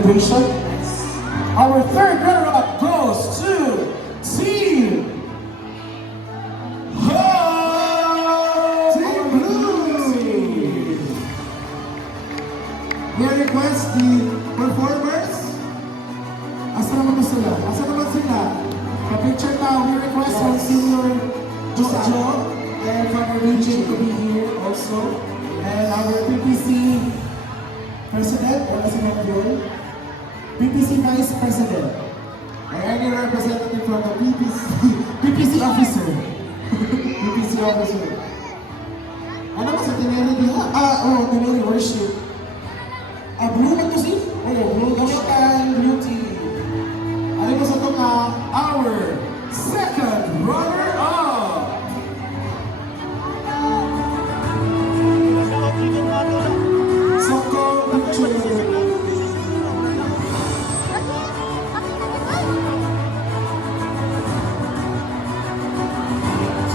celebration. Our third runner-up goes to Team Team Blue. We request the performers. Asa naman sila? Pa-picture na. We request from Senior Jojo and from the region to be here also. And our PPC President, or PPC Vice President. And any representative from the PPC Officer. PPC Officer. Ano ba sa tinili diha? Tinili worship. Blue man to see? Blue beauty. Ano ba sa ito Our second runner-up. Soko picture.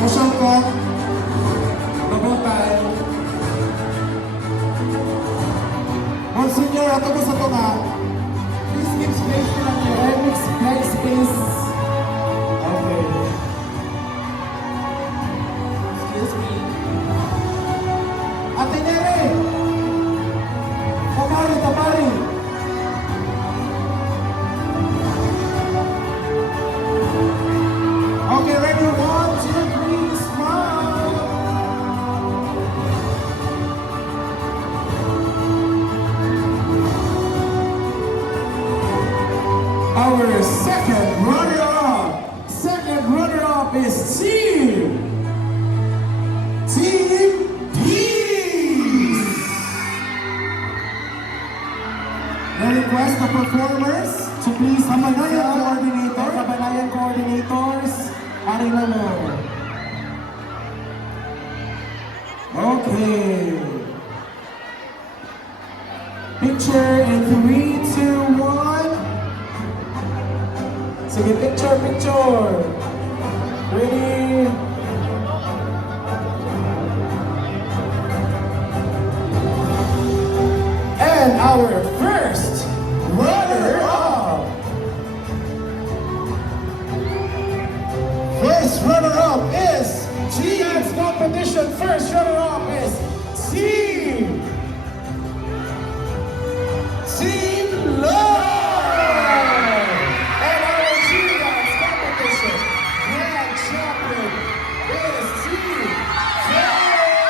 Social club. Babutan. Monsignor, ato mo sa ito please give space to lang yun. Make space. Okay. Excuse me. Ate Nere! Tabari! Okay, ready? 1, 2, 3, smile! Our second runner-up is Team Peace. I request the performers to please Kabanayan coordinators. Ari Lalo. Okay. Picture in 3, 2, 1. Sige, picture. Ready? And our first runner-up. First runner-up is Dance competition. First runner-up is Team Love. And our Dance competition grand champion is Team Faith.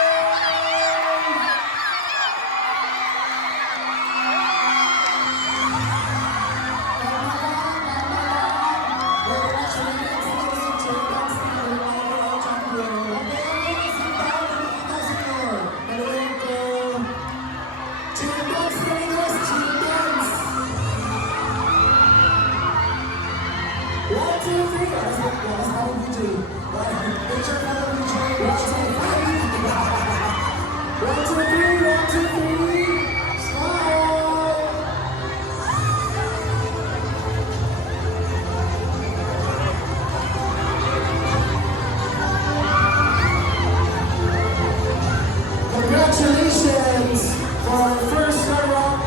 Congratulations for our first runner-up,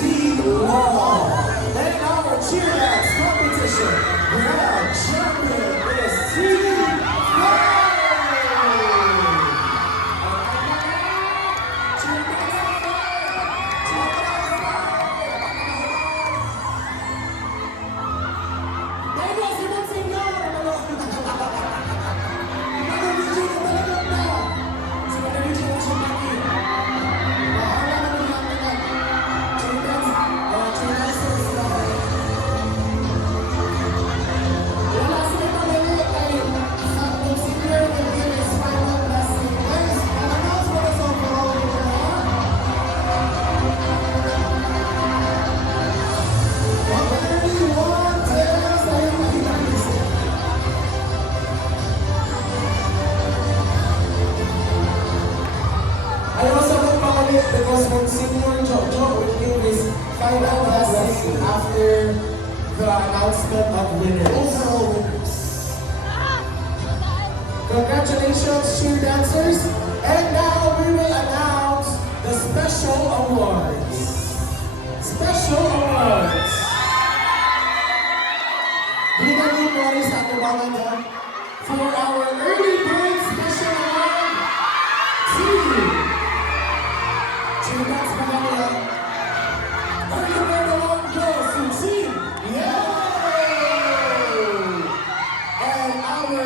Team Love. And our cheer dance competition grand champion is Team Faith. Because Monsignor Jojo will give his final blessing after the announcement of winners. Overall winners. Congratulations, cheer dancers. And now we will announce the special awards. Special award. pangalan yan? For our early bird special award, team. Children's Pagaya. Early bird award goes to team. Yay! And our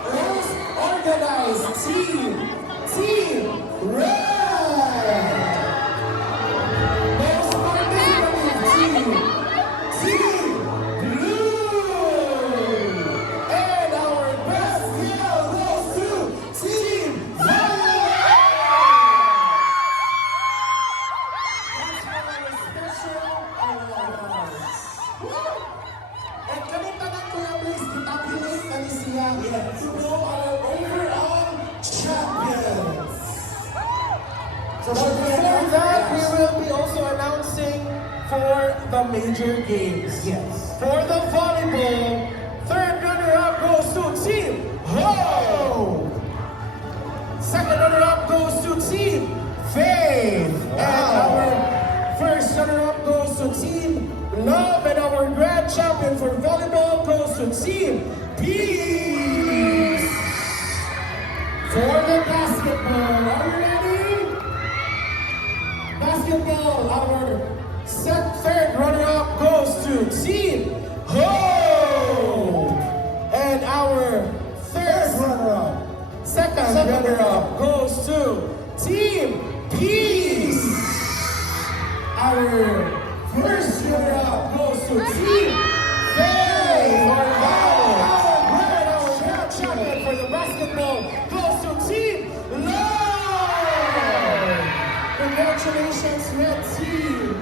most organized team, Team Red. Most participative team, Team Blue. And our best yell goes to Team Violet. That's for our special awards. And kami tanang Kuya Blaze, kita pilit na ni siya to know our overall champions. So, But before that, we will be also announcing for the major games. Yes. For the volleyball, third runner-up goes to Team Ho! Second runner-up goes to Team Faith. And our first runner-up goes to Team Love. And our grand champion for volleyball goes to Team Peace. For the basketball, are you ready? Basketball, our third runner-up goes to Team Ho! And our third runner-up, second runner-up goes to Team Peace! Our first runner-up goes to Team Faith! And our grand champion for the basketball goes to Team Love! Congratulations, Red Team!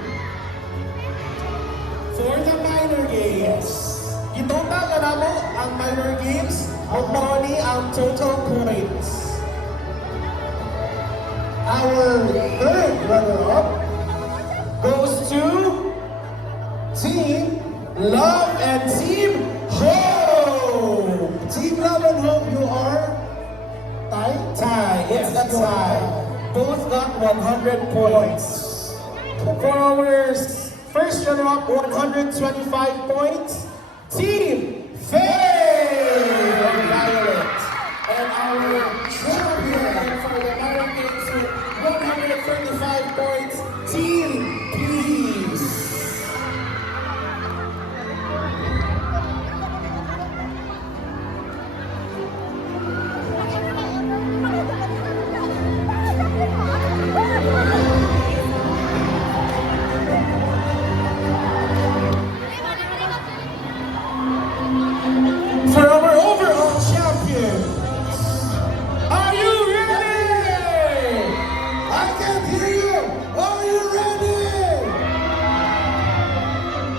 For the minor games, itotal na namo ang minor games o money ang total points. Our third runner-up goes to Team Love and Team Hope. Team Love and Hope, you are tie? Tie, yes, that's tie. Both got 100 points. For our first runner-up, 125 points. Team Faith of Violet. And our champion for the minor games with 135 points, Team Peace. For our overall champions, are you ready? I can't hear you! Are you ready?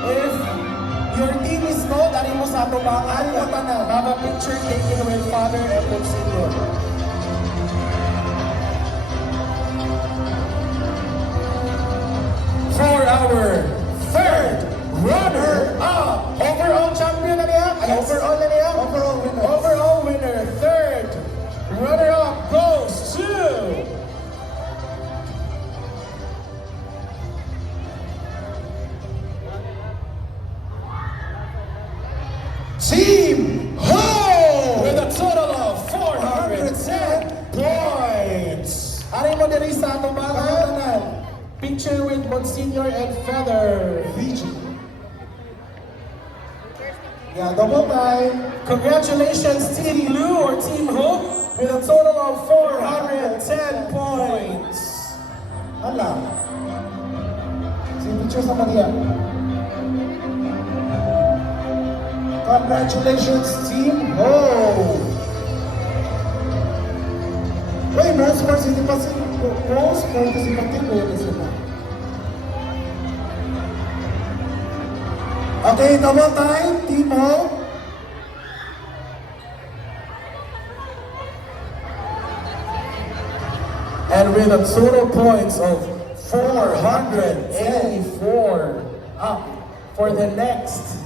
If your team is no, dali mo sa tubangan. Have a picture taken with Father and Monsignor. For our third runner-up, overall champion na niya? Ay, overall na niya? Overall winner. Overall winner, third runner-up goes to Team Ho! With a total of 410 points. Ano mo diri sa atong mga picture with Monsignor and Feather. VG. Yeah, double tie. Congratulations, Team Lou or Team Hope with a total of 410 points. Hala. Sige, picture sa kanila. Congratulations, Team Ho! Wait, most participating sila. Okay, double time, Team Ho. And with a total points of 484 up for the next.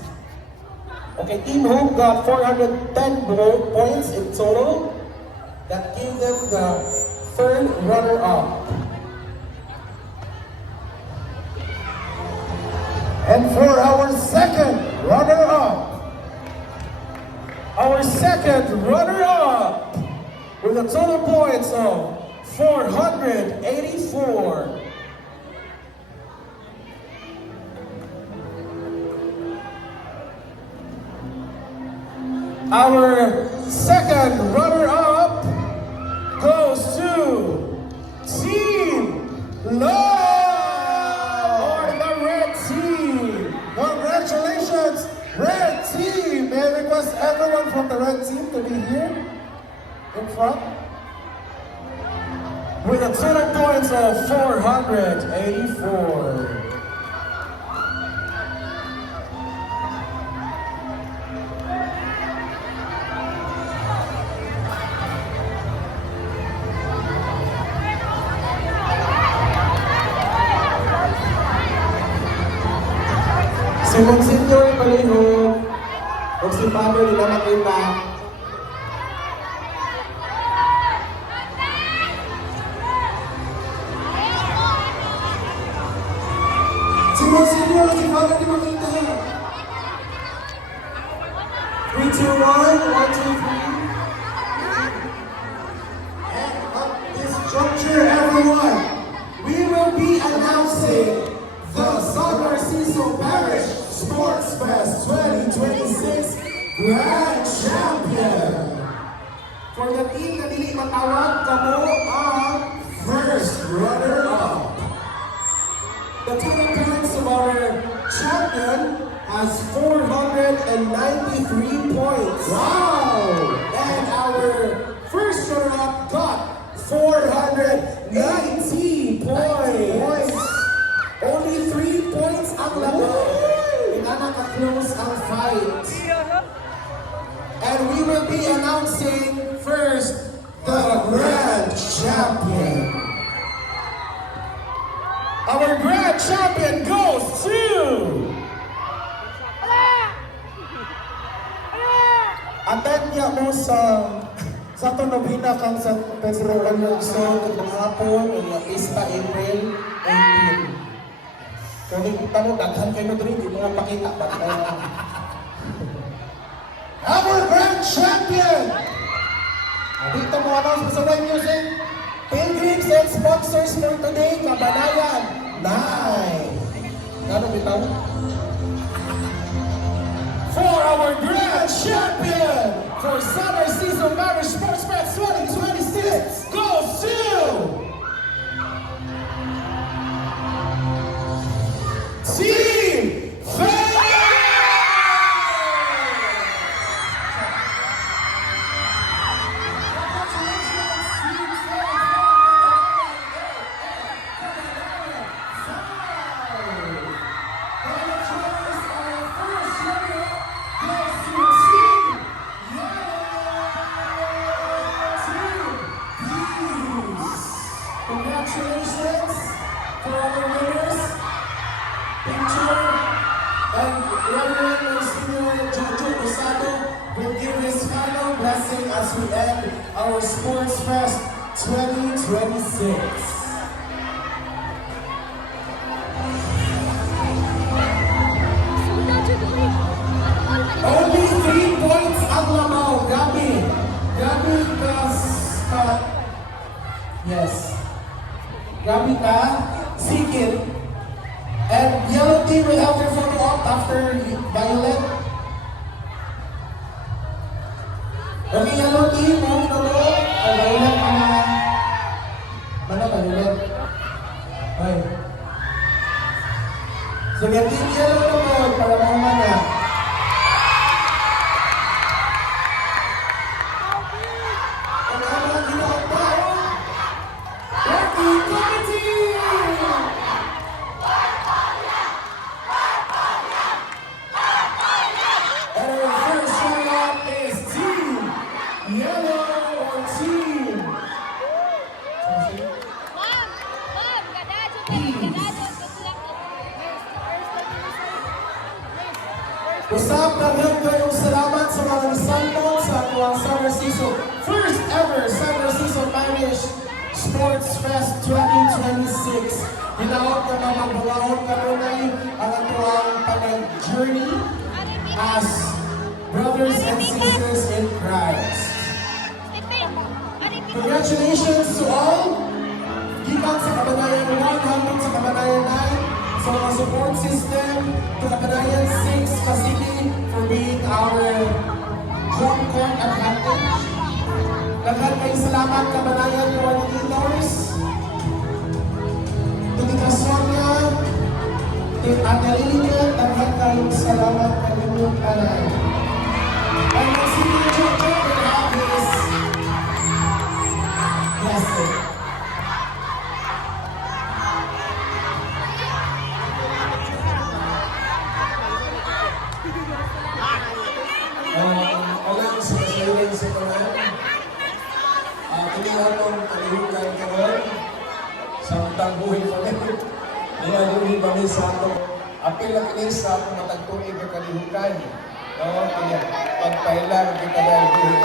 Okay, Team Hope got 410 points in total. That gave them the third runner-up. And for our second runner-up, Our second runner-up with a total points of 484. Our second runner-up goes to Team Love, or the Red Team. Congratulations, Red Team! May I request everyone from the Red Team to be here in front? With a total points of 484. Si Monsignor Palihog o si Father nila makita. Si Monsignor o si Father nila makita. 3, 2, 1, 1, 2, 3. And at this juncture, everyone, we will be announcing the San Narciso Parish Sports Fest 2026 Grand Champion. For the team na dili matawag, kamo ang first runner-up. The total points of our champion has 493 points. Wow! And our first runner-up got 490 points. Only 3 points ang laban. Close ang fight. And we will be announcing first the Grand Champion. Our Grand Champion goes to Attend niya mo sa Tunobina kang sa Pedro Alonso ng hapon o yung pista April 18. Kung kita mo, daghan kayo doon, hindi mo mapakita. Our Grand Champion! Dito mo announce sa Red Music. Pilgrims and sponsors for today, Kabanayan, 9. Ano bitaw? for our Grand Champion for San Narciso Parish Sports Fest 2026 goes to Team Fair! Congratulations for our winners. Picture and Reverend Monsignor Jojo Rosado will give his final blessing as we end our Sports Fest 2026. Only 3 points ang lamaw, Gabi. Gabi yes. Gabi ka, Sikit. And yellow team will have their photo up after Violet. Okay, yellow team, move na mo. Violet ka na. Mana Violet? Ay. So, yung team yellow na mo, para mahuman na. Ang mga ginawa pa, Working Committee! And our first runner-up is Team Yellow or Team Usap na rin kayong salamat sa mga nasamon sa ating San Narciso first ever San Narciso Parish Sports Fest 2026. Hinaot na mga buwahon kanunay ang ating panag-journey as brothers and sisters in Christ. Congratulations to all! Gikan sa Kabanayan 1 hanggang sa Kabanayan 9 sa mga support system to Kabanayan 6 Pasili for being our home court advantage. Daghan kayong salamat Kabanayan coordinators. To Tita Sonia, to Ate Lilian, daghan kayong salamat kanilang tanan. And ang senior judge will have his blessing. Alam sa kasirin sa kanan, kinihan ng kalihukan ka doon, samtang buhay pa rin. Kaya doon ba ni sa ito, apil ang inis sa akong matagtuig ka kalihukan. No? Kaya pagpailang kita dahil buhay